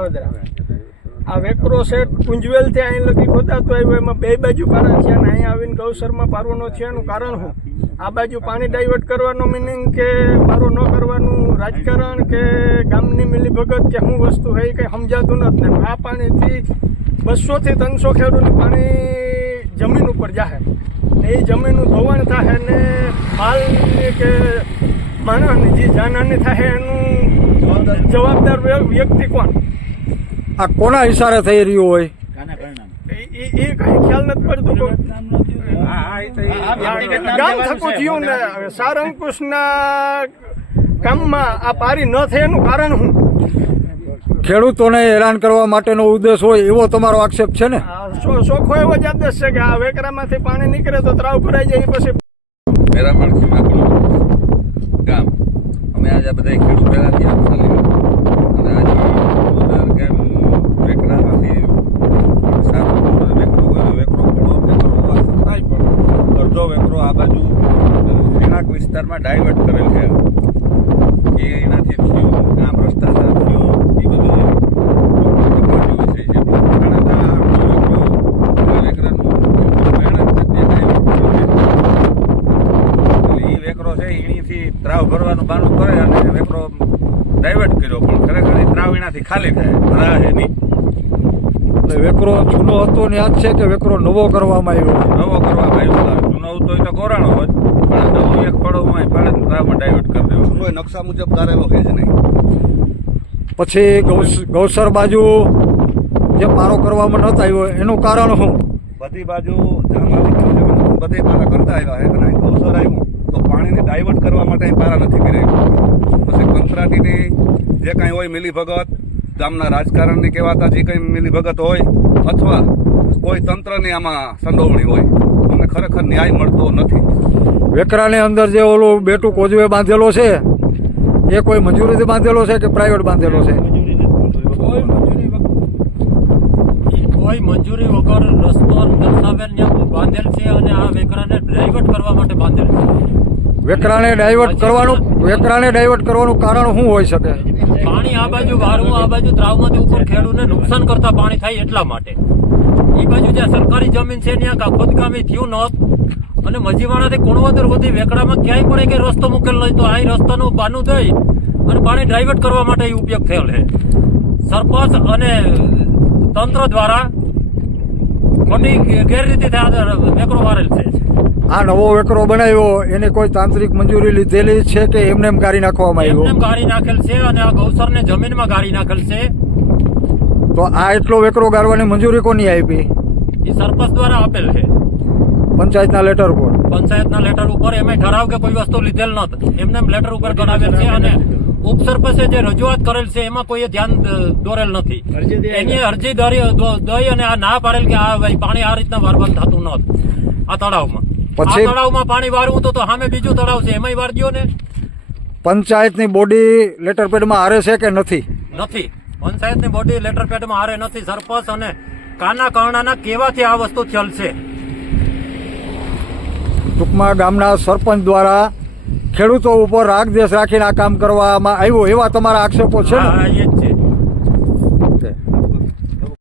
કાવદરા આ વેકરો સેટ કુંજવેલ થી અહીં લગી ખોદાતો આવ્યો એમાં બે બાજુ પારા થયા ને અહીંયા આવીને ગૌસરમાં પારવાનો થયાનું કારણ શું આ બાજુ પાણી ડાયવર્ટ કરવાનો મિનિંગ કે પારો ન કરવાનું રાજકારણ કે ગામની મિલીભગત કે શું વસ્તુ છે એ કંઈ સમજાતું નથી ને આ પાણીથી 200 થી 300 ખેડૂતનું પાણી જમીન ઉપર જાહે ને એ જમીનનું ધોવાણ થાય ને માલ કે માણસની જે જાનહાની થાય એનું જવાબદાર વ્યક્તિ કોણ આ કોના ઈશારે થઈ રહ્યું હોય એ કઈ ખ્યાલ નથી પડતું ગામ થતું થયું ને સારંગકુશના કામમાં આ પારી ન થાય એનું કારણ શું ખેડૂતોને હેરાન કરવા માટેનો ઉદ્દેશ હોય એવો તમારો આક્ષેપ છે ને ચોખ્ખો એવો જ આદેશ છે કે આ વેકરામાંથી પાણી નીકળે તો તળાવ ભરાઈ જાય પછી મેરામણ ખીમાકડું ગામ અમે આજે બધા ખેડૂત ભેગા થયા અને આજે ગામ વેકરામાંથી સારો વેકરો ઘણો વેકરો હોવા છતાંય પણ અડધો વેકરો આ બાજુ રહેણાંક વિસ્તારમાં ડાયવર્ટ કરેલ છે કે એનાથી થયું આ ભ્રષ્ટાચાર થયો એ બધું વિષય છે વેકરો છે એણીથી ત્રાવ ભરવાનું બાનું કરે અને વેકરો ડાયવર્ટ કર્યો પણ ખરેખર એ ત્રાવ એનાથી ખાલી થાય ભરા છે નહીં વેકરો જૂનો હતો ને યાદ છે કે વેકરો નવો કરવામાં આવ્યો જૂનો હતો એ તો કોરાણો હોય પણ નવું એક ફળોમાં ફાળે ત્રાવમાં ડાયવર્ટ કરી દેવો જૂનો નકશા મુજબ કરેલો છે જ નહીં પછી ગૌસર બાજુ જે પારો કરવામાં નહોતો આવ્યો એનું કારણ શું બધી બાજુ બધી પારા કરતા આવ્યા છે અને ગૌસર આવ્યું તો પાણીને ડાયવર્ટ કરવા માટે પારા નથી કર્યા પછી કંત્રાટીની જે કાંઈ હોય મિલીભગત ગામના રાજકારણની કહેવાતા જે કંઈ મિલીભગત હોય અથવા કોઈ તંત્રની આમાં સંડોવણી હોય અમને ખરેખર ન્યાય મળતો નથી વેકરાની અંદર જે ઓલું બેટું કોઝવે બાંધેલો છે એ કોઈ મંજૂરીથી બાંધેલો છે કે પ્રાઇવેટ બાંધેલો છે કોઈ મંજૂરી વગર રસ્તો દર્શાવેલ બાંધેલ છે અને આ વેકરાને ડાયવર્ટ કરવા માટે બાંધેલ છે વેકરાને ડાયવર્ટ કરવાનું કારણ શું હોઈ શકે પાણી આ બાજુ વારવું આ બાજુ ત્રાવમાંથી ઉપર ખેડૂતને નુકસાન કરતા પાણી થાય એટલા માટે એ બાજુ જ્યાં સરકારી જમીન છે ત્યાં ખોદકામી થયું નહોત અને મજીવાણાથી કુણવદર સુધી વેકડામાં ક્યાંય પણ એક રસ્તો મૂકેલ નહીં તો આ રસ્તાનું બાનું દઈ અને પાણી ડાયવર્ટ કરવા માટે ઉપયોગ થયેલ છે સરપંચ અને તંત્ર દ્વારા ખોટી ગેરરીતિ વેકરો વારેલ છે આ નવો વેકરો બનાવ્યો એની કોઈ તાંત્રિક મંજૂરી લીધેલી છે કે એમને એમ ગાળી નાખવામાં આવ્યો એમને ગાળી નાખેલ છે અને આ ગૌસરને જમીનમાં ગાળી નાખેલ છે તો આ એટલો વેકરો ગાળવાની મંજૂરી કોની આપી એ સરપંચ દ્વારા આપેલ છે પંચાયતના લેટર ઉપર એમાં ઠરાવ કે કોઈ વસ્તુ લીધેલ નથી એમને લેટર ઉપર ગણાવેલ છે અને ઉપસરપંચે જે રજૂઆત કરેલ છે એમાં કોઈ ધ્યાન દોરેલ નથી એની અરજી દઈ અને આ ના પાડેલ કે આ પાણી આ રીતના વારવાનું થતું નથી આ તળાવમાં પાણી વારવું તો સામે બીજું તળાવ છે એમાંય વાર દો ને પંચાયતની બોડી લેટર પેડમાં હારે છે કે નથી પંચાયતની બોડી લેટર પેડમાં હારે નથી સરપંચ અને કાના કર્ણાના કહેવાથી આ વસ્તુ ચાલશે ટૂંકમાં ગામના સરપંચ દ્વારા ખેડૂતો ઉપર રાગ દ્વેષ રાખીને આ કામ કરવામાં આવ્યું એવા તમારા આક્ષેપો છે ને